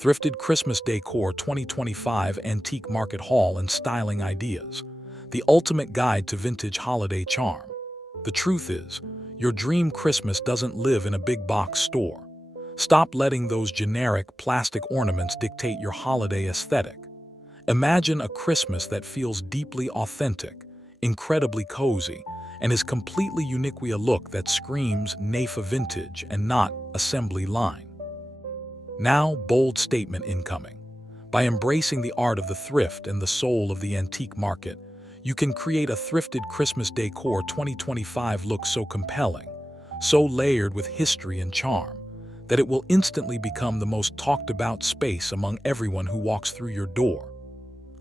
Thrifted Christmas Decor 2025 Antique Market Haul and Styling Ideas, the ultimate guide to vintage holiday charm. The truth is, your dream Christmas doesn't live in a big box store. Stop letting those generic plastic ornaments dictate your holiday aesthetic. Imagine a Christmas that feels deeply authentic, incredibly cozy, and is completely unique with a look that screams Naifa Vintage and not assembly line. Now, bold statement incoming. By embracing the art of the thrift and the soul of the antique market, you can create a thrifted Christmas decor 2025 look so compelling, so layered with history and charm, that it will instantly become the most talked about space among everyone who walks through your door.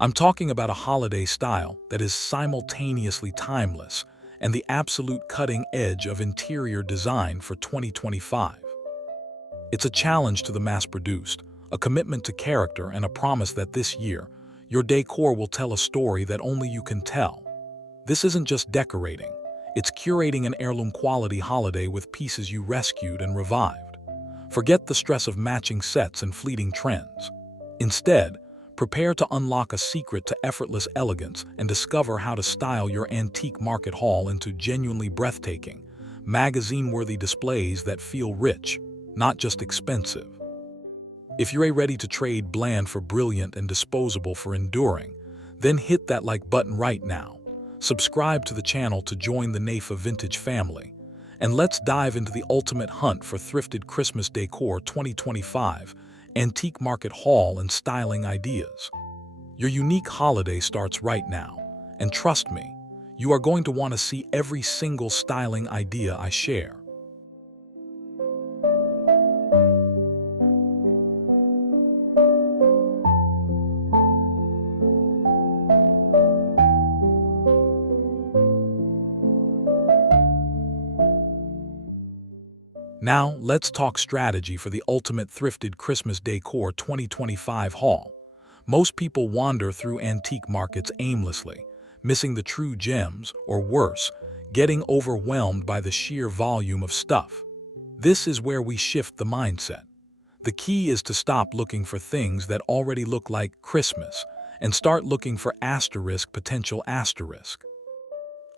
I'm talking about a holiday style that is simultaneously timeless and the absolute cutting edge of interior design for 2025. It's a challenge to the mass-produced, a commitment to character, and a promise that this year, your decor will tell a story that only you can tell. This isn't just decorating, it's curating an heirloom-quality holiday with pieces you rescued and revived. Forget the stress of matching sets and fleeting trends. Instead, prepare to unlock a secret to effortless elegance and discover how to style your antique market haul into genuinely breathtaking, magazine-worthy displays that feel rich, not just expensive. If you're ready to trade bland for brilliant and disposable for enduring, then hit that like button right now. Subscribe to the channel to join the Naifa Vintage family. And let's dive into the ultimate hunt for thrifted Christmas decor 2025, antique market haul and styling ideas. Your unique holiday starts right now, and trust me, you are going to want to see every single styling idea I share. Now, let's talk strategy for the ultimate thrifted Christmas decor 2025 haul. Most people wander through antique markets aimlessly, missing the true gems, or worse, getting overwhelmed by the sheer volume of stuff. This is where we shift the mindset. The key is to stop looking for things that already look like Christmas and start looking for potential asterisk.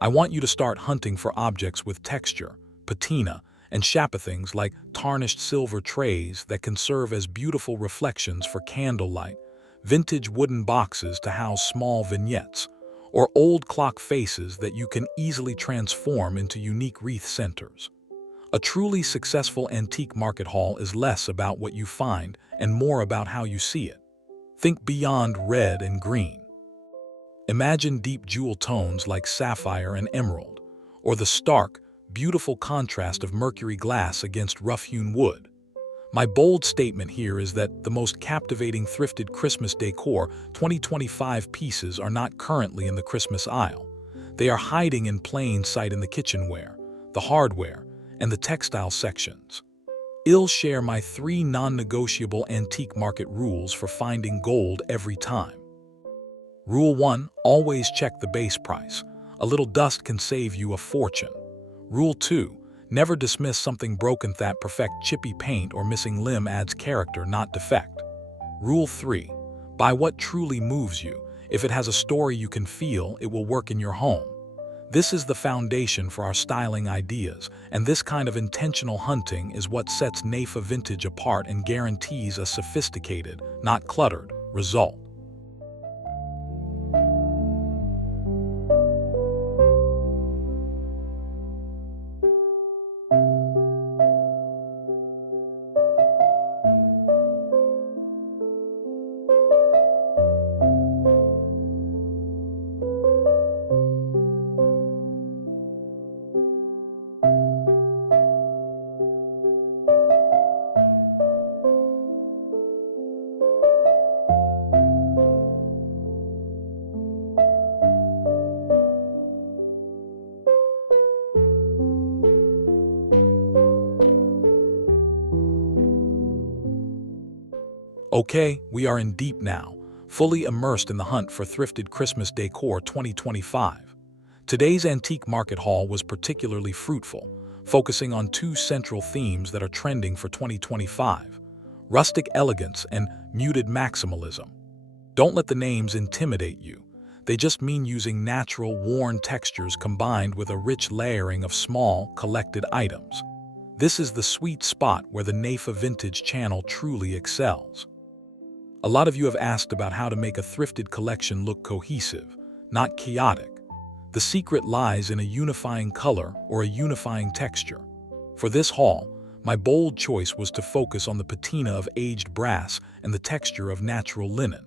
I want you to start hunting for objects with texture, patina, and things like tarnished silver trays that can serve as beautiful reflections for candlelight, vintage wooden boxes to house small vignettes, or old clock faces that you can easily transform into unique wreath centers. A truly successful antique market haul is less about what you find and more about how you see it. Think beyond red and green. Imagine deep jewel tones like sapphire and emerald, or the stark, beautiful contrast of mercury glass against rough-hewn wood. My bold statement here is that the most captivating thrifted Christmas decor 2025 pieces are not currently in the Christmas aisle. They are hiding in plain sight in the kitchenware, the hardware, and the textile sections. I'll share my 3 non-negotiable antique market rules for finding gold every time. Rule 1: always check the base price. A little dust can save you a fortune. Rule 2: never dismiss something broken that perfect chippy paint or missing limb adds character, not defect. Rule 3: buy what truly moves you. If it has a story you can feel, it will work in your home. This is the foundation for our styling ideas, and this kind of intentional hunting is what sets Naifa Vintage apart and guarantees a sophisticated, not cluttered, result. Okay, we are in deep now, fully immersed in the hunt for thrifted Christmas decor 2025. Today's antique market haul was particularly fruitful, focusing on 2 central themes that are trending for 2025: rustic elegance, and muted maximalism. Don't let the names intimidate you. They just mean using natural, worn textures combined with a rich layering of small, collected items. This is the sweet spot where the Naifa Vintage channel truly excels. A lot of you have asked about how to make a thrifted collection look cohesive, not chaotic. The secret lies in a unifying color or a unifying texture. For this haul, my bold choice was to focus on the patina of aged brass and the texture of natural linen.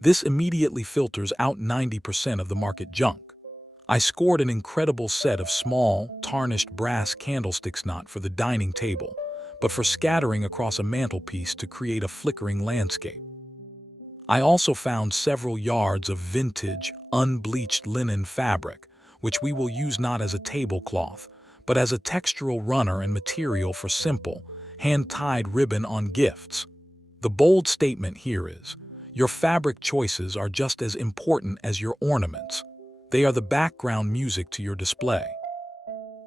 This immediately filters out 90% of the market junk. I scored an incredible set of small, tarnished brass candlesticks not for the dining table, but for scattering across a mantelpiece to create a flickering landscape. I also found several yards of vintage, unbleached linen fabric, which we will use not as a tablecloth, but as a textural runner and material for simple, hand-tied ribbon on gifts. The bold statement here is, your fabric choices are just as important as your ornaments. They are the background music to your display.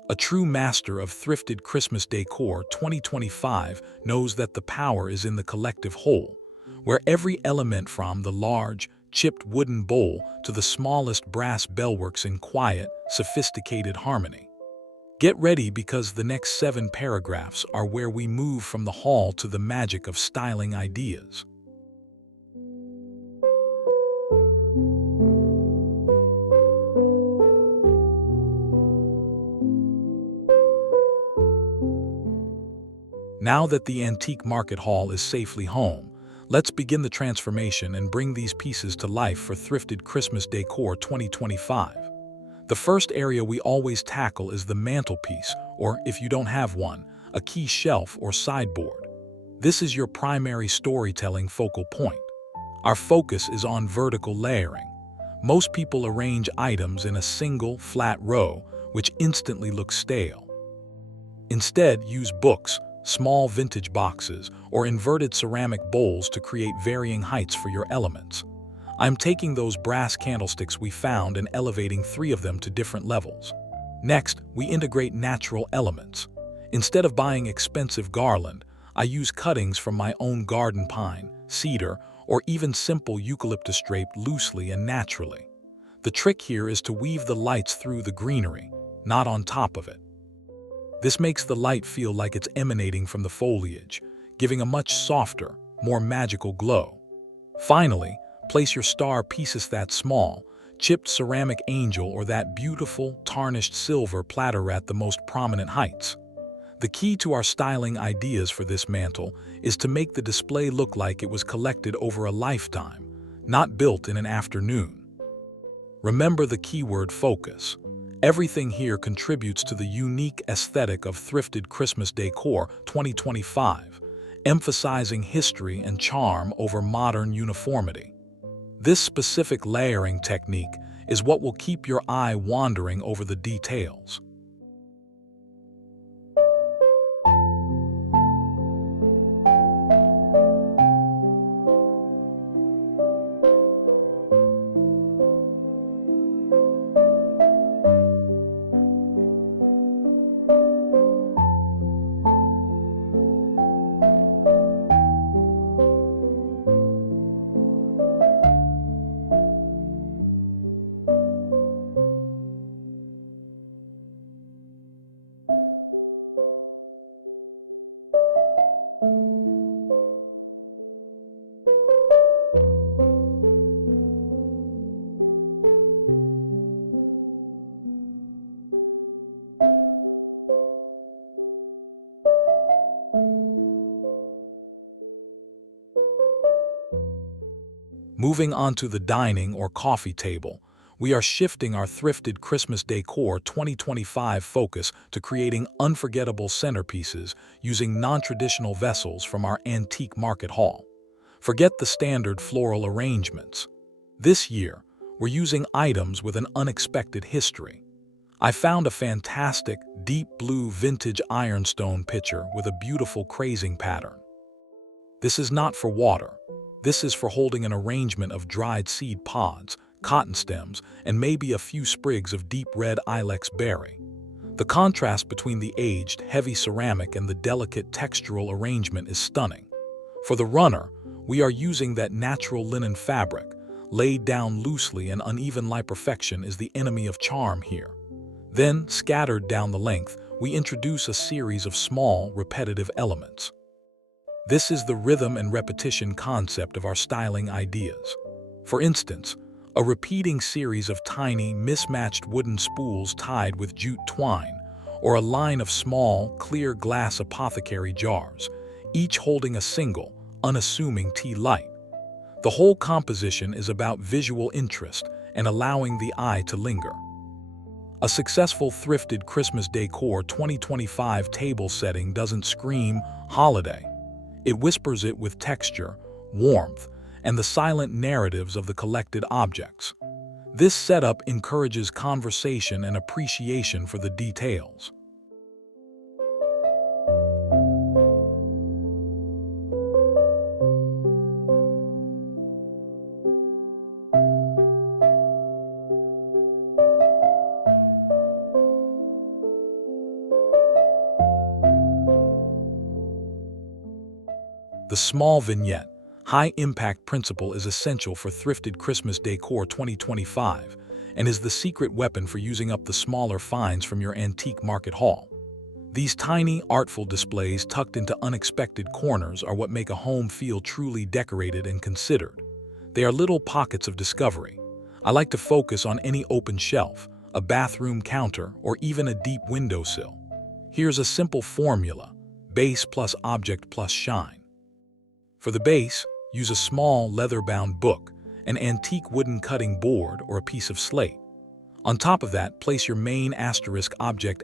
A true master of Thrifted Christmas Decor 2025 knows that the power is in the collective whole, where every element from the large, chipped wooden bowl to the smallest brass bell works in quiet, sophisticated harmony. Get ready because the next 7 paragraphs are where we move from the haul to the magic of styling ideas. Now that the antique market haul is safely home, let's begin the transformation and bring these pieces to life for Thrifted Christmas Decor 2025. The first area we always tackle is the mantelpiece, or if you don't have one, a key shelf or sideboard. This is your primary storytelling focal point. Our focus is on vertical layering. Most people arrange items in a single, flat row, which instantly looks stale. Instead, use books, small vintage boxes, or inverted ceramic bowls to create varying heights for your elements. I'm taking those brass candlesticks we found and elevating 3 of them to different levels. Next, we integrate natural elements. Instead of buying expensive garland, I use cuttings from my own garden pine, cedar, or even simple eucalyptus draped loosely and naturally. The trick here is to weave the lights through the greenery, not on top of it. This makes the light feel like it's emanating from the foliage, giving a much softer, more magical glow. Finally, place your star pieces, that small, chipped ceramic angel or that beautiful, tarnished silver platter at the most prominent heights. The key to our styling ideas for this mantle is to make the display look like it was collected over a lifetime, not built in an afternoon. Remember the keyword focus. Everything here contributes to the unique aesthetic of Thrifted Christmas Decor 2025, emphasizing history and charm over modern uniformity. This specific layering technique is what will keep your eye wandering over the details. Moving on to the dining or coffee table, we are shifting our Thrifted Christmas Decor 2025 focus to creating unforgettable centerpieces using non-traditional vessels from our antique market haul. Forget the standard floral arrangements. This year, we're using items with an unexpected history. I found a fantastic, deep blue vintage ironstone pitcher with a beautiful crazing pattern. This is not for water. This is for holding an arrangement of dried seed pods, cotton stems, and maybe a few sprigs of deep red ilex berry. The contrast between the aged, heavy ceramic and the delicate textural arrangement is stunning. For the runner, we are using that natural linen fabric, laid down loosely and uneven like perfection is the enemy of charm here. Then, scattered down the length, we introduce a series of small, repetitive elements. This is the rhythm and repetition concept of our styling ideas. For instance, a repeating series of tiny, mismatched wooden spools tied with jute twine, or a line of small, clear glass apothecary jars, each holding a single, unassuming tea light. The whole composition is about visual interest and allowing the eye to linger. A successful Thrifted Christmas Decor 2025 table setting doesn't scream holiday. It whispers it with texture, warmth, and the silent narratives of the collected objects. This setup encourages conversation and appreciation for the details. The small vignette, high-impact principle is essential for Thrifted Christmas Decor 2025 and is the secret weapon for using up the smaller finds from your antique market haul. These tiny, artful displays tucked into unexpected corners are what make a home feel truly decorated and considered. They are little pockets of discovery. I like to focus on any open shelf, a bathroom counter, or even a deep windowsill. Here's a simple formula: base plus object plus shine. For the base, use a small leather-bound book, an antique wooden cutting board, or a piece of slate. On top of that, place your main object,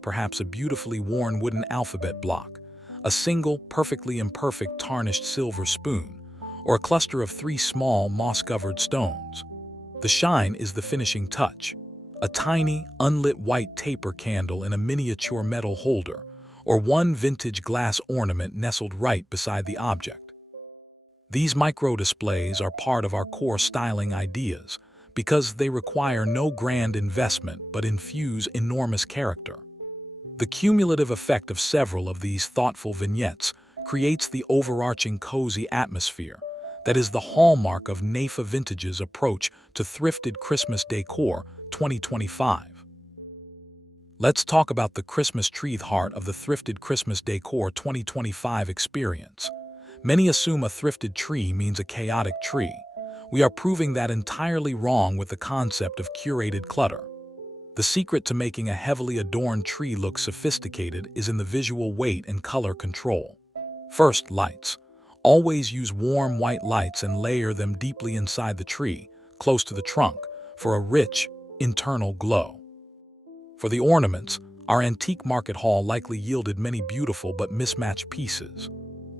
perhaps a beautifully worn wooden alphabet block, a single, perfectly imperfect tarnished silver spoon, or a cluster of 3 small moss-covered stones. The shine is the finishing touch: a tiny, unlit white taper candle in a miniature metal holder, or one vintage glass ornament nestled right beside the object. These micro-displays are part of our core styling ideas because they require no grand investment but infuse enormous character. The cumulative effect of several of these thoughtful vignettes creates the overarching cozy atmosphere that is the hallmark of Naifa Vintage's approach to Thrifted Christmas Decor 2025. Let's talk about the Christmas tree heart of the Thrifted Christmas Decor 2025 experience. Many assume a thrifted tree means a chaotic tree. We are proving that entirely wrong with the concept of curated clutter. The secret to making a heavily adorned tree look sophisticated is in the visual weight and color control. First, lights. Always use warm white lights and layer them deeply inside the tree, close to the trunk, for a rich, internal glow. For the ornaments, our antique market haul likely yielded many beautiful but mismatched pieces.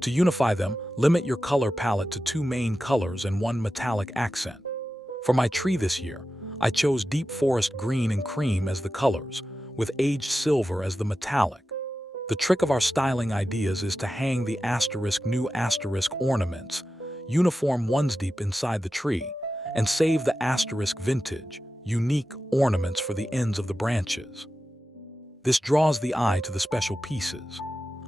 To unify them, limit your color palette to 2 main colors and 1 metallic accent. For my tree this year, I chose deep forest green and cream as the colors, with aged silver as the metallic. The trick of our styling ideas is to hang the new ornaments, uniform ones deep inside the tree, and save the vintage, unique ornaments for the ends of the branches. This draws the eye to the special pieces.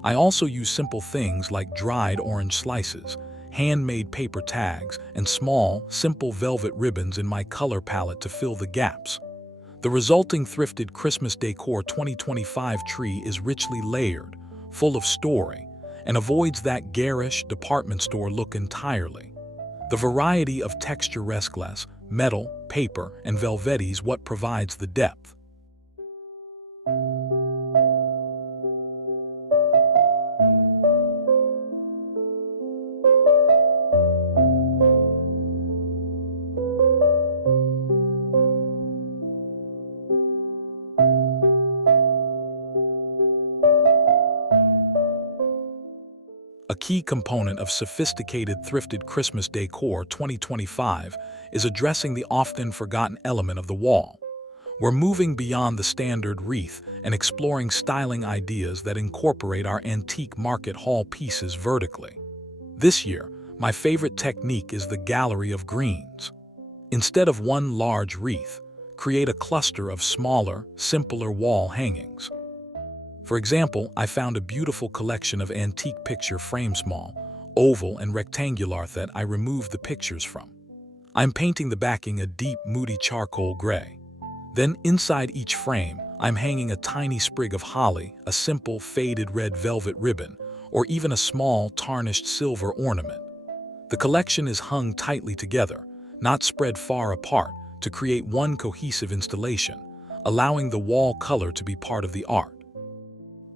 I also use simple things like dried orange slices, handmade paper tags, and small, simple velvet ribbons in my color palette to fill the gaps. The resulting Thrifted Christmas Decor 2025 tree is richly layered, full of story, and avoids that garish department store look entirely. The variety of texturesque glass, metal, paper, and velvet is what provides the depth. A key component of sophisticated Thrifted Christmas Decor 2025 is addressing the often forgotten element of the wall. We're moving beyond the standard wreath and exploring styling ideas that incorporate our antique market haul pieces vertically. This year, my favorite technique is the gallery of greens. Instead of one large wreath, create a cluster of smaller, simpler wall hangings. For example, I found a beautiful collection of antique picture frames, small, oval and rectangular that I removed the pictures from. I'm painting the backing a deep, moody charcoal gray. Then inside each frame, I'm hanging a tiny sprig of holly, a simple, faded red velvet ribbon, or even a small, tarnished silver ornament. The collection is hung tightly together, not spread far apart, to create one cohesive installation, allowing the wall color to be part of the art.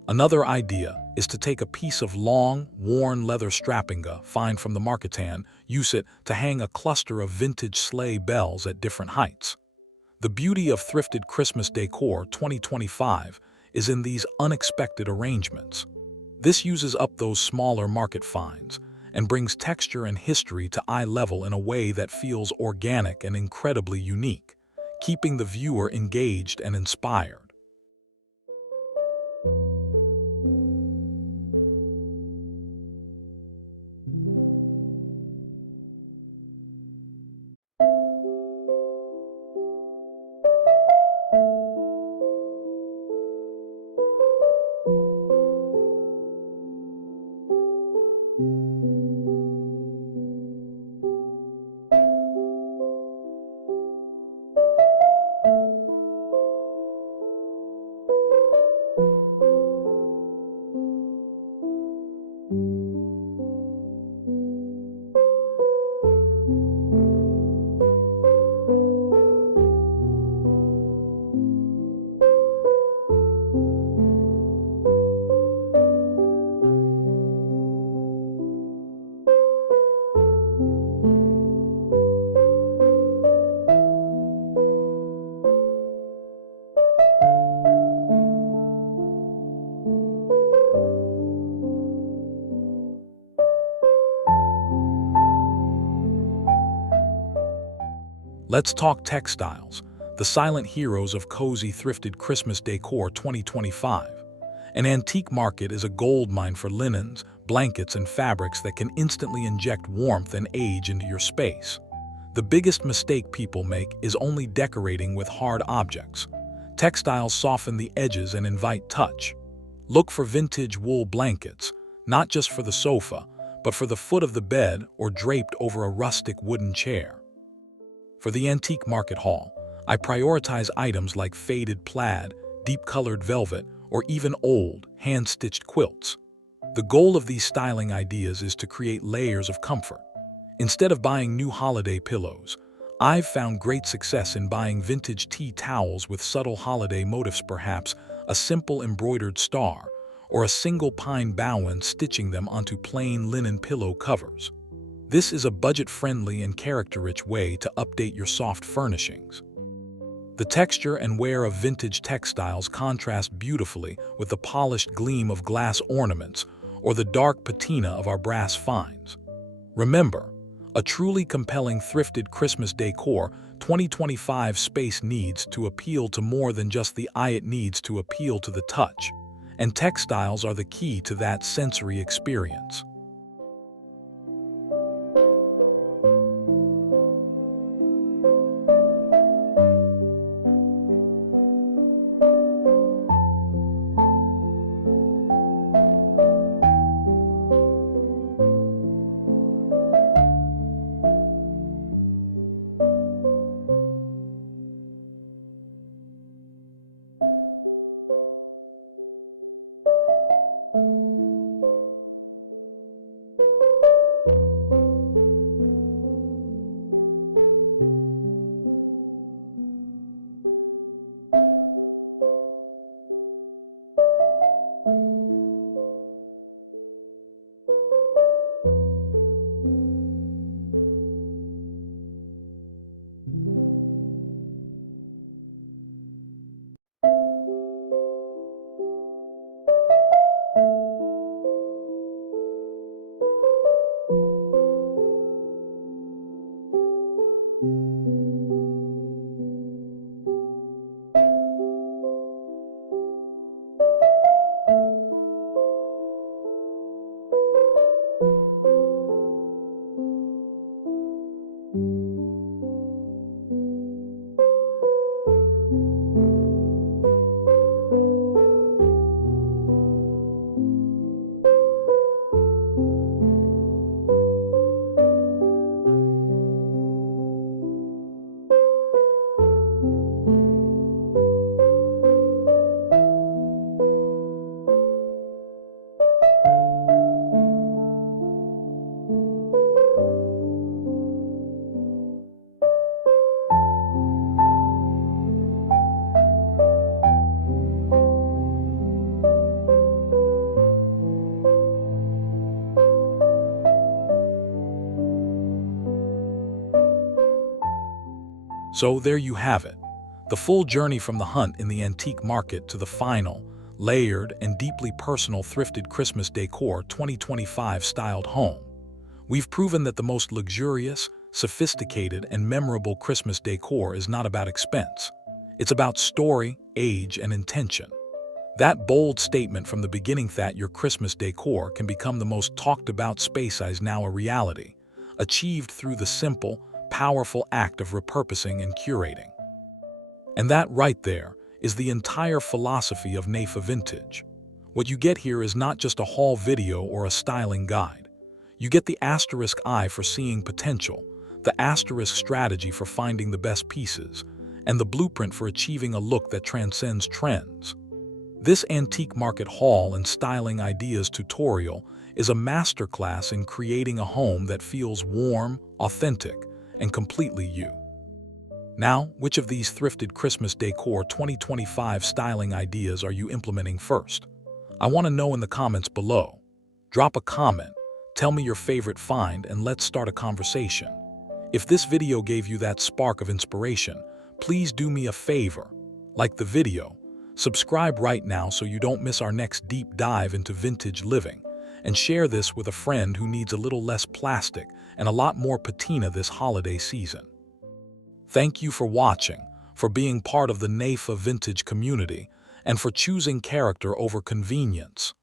Another idea is to take a piece of long, worn leather strapping find from the marketan, use it to hang a cluster of vintage sleigh bells at different heights. The beauty of Thrifted Christmas Decor 2025 is in these unexpected arrangements. This uses up those smaller market finds and brings texture and history to eye level in a way that feels organic and incredibly unique, keeping the viewer engaged and inspired. Let's talk textiles, the silent heroes of cozy thrifted Christmas decor 2025. An antique market is a goldmine for linens, blankets, and fabrics that can instantly inject warmth and age into your space. The biggest mistake people make is only decorating with hard objects. Textiles soften the edges and invite touch. Look for vintage wool blankets, not just for the sofa, but for the foot of the bed or draped over a rustic wooden chair. For the antique market haul, I prioritize items like faded plaid, deep-colored velvet, or even old, hand-stitched quilts. The goal of these styling ideas is to create layers of comfort. Instead of buying new holiday pillows, I've found great success in buying vintage tea towels with subtle holiday motifs, perhaps a simple embroidered star, or a single pine bough and stitching them onto plain linen pillow covers. This is a budget-friendly and character-rich way to update your soft furnishings. The texture and wear of vintage textiles contrast beautifully with the polished gleam of glass ornaments or the dark patina of our brass finds. Remember, a truly compelling thrifted Christmas decor 2025 space needs to appeal to more than just the eye, it needs to appeal to the touch. And textiles are the key to that sensory experience. So there you have it, the full journey from the hunt in the antique market to the final, layered, and deeply personal Thrifted Christmas Decor 2025 styled home. We've proven that the most luxurious, sophisticated, and memorable Christmas decor is not about expense. It's about story, age, and intention. That bold statement from the beginning that your Christmas decor can become the most talked about space is now a reality, achieved through the simple, powerful act of repurposing and curating. And that right there is the entire philosophy of Naifa Vintage. What you get here is not just a haul video or a styling guide. You get the asterisk eye for seeing potential, the asterisk strategy for finding the best pieces, and the blueprint for achieving a look that transcends trends. This antique market haul and styling ideas tutorial is a masterclass in creating a home that feels warm, authentic, and completely you. Now, which of these Thrifted Christmas Decor 2025 styling ideas are you implementing first? I want to know in the comments below. Drop a comment, tell me your favorite find, and let's start a conversation. If this video gave you that spark of inspiration, please do me a favor. Like the video, subscribe right now so you don't miss our next deep dive into vintage living, and share this with a friend who needs a little less plastic and a lot more patina this holiday season. Thank you for watching, for being part of the Naifa Vintage community, and for choosing character over convenience.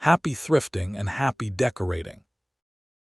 Happy thrifting and happy decorating.